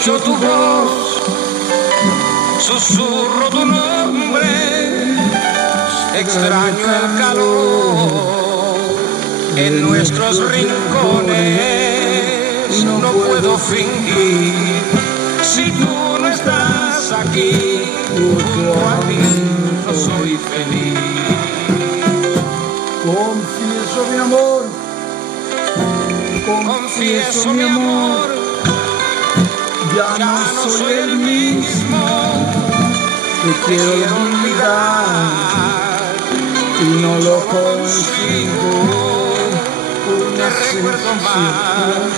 escucho tu voz, susurro tu nombre, extraño el calor en nuestros rincones, no puedo fingir si tú no estás aquí, junto a mí no soy feliz. Confieso mi amor, confieso mi amor, ya no soy el mismo, te quiero olvidar y no lo consigo. te recuerdo más,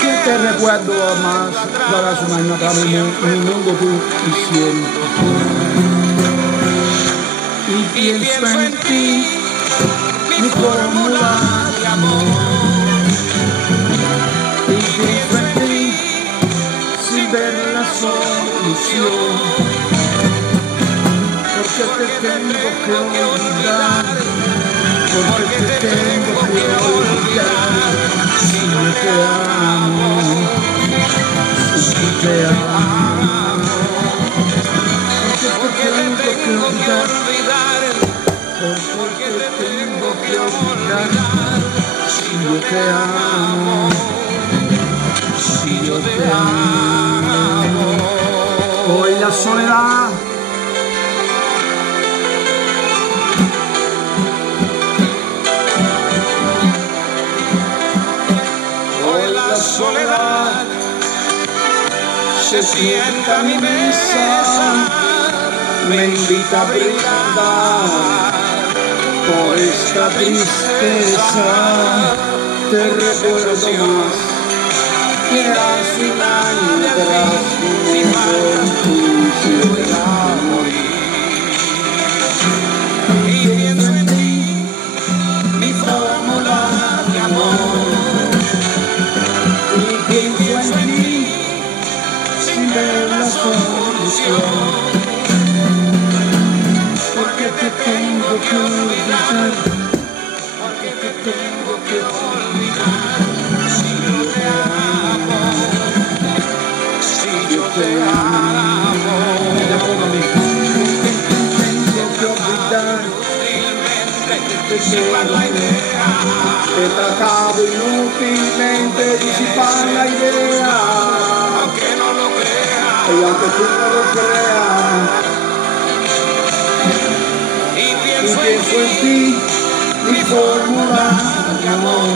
que te recuerdo más, para su mano para mi mundo tú y siempre. Y pienso en ti, mi fórmula de amor. Y pienso en ti, sin ver la solución. Porque te tengo que olvidar, porque te tengo que olvidar. Si no te amo, si te amo. Porque te tengo que olvidar, porque te tengo que olvidar. Si yo te amo, si yo te amo. Hoy la soledad soledad se sienta a mi mesa, me invita a brindar por esta tristeza. Te recuerdo más que hace un año atrás, mi madre se va a morir. Y pienso en ti, mi fórmula de amor. Pienso en ti, sin ver la solución, porque te tengo que olvidar, porque te tengo que olvidar. Si yo te amo, si yo te amo, te tengo que olvidar. Disipar la idea, he tratado inútilmente disipar la idea, aunque no lo creas, y aunque tú no lo creas. Y pienso en ti, mi fórmula de amor.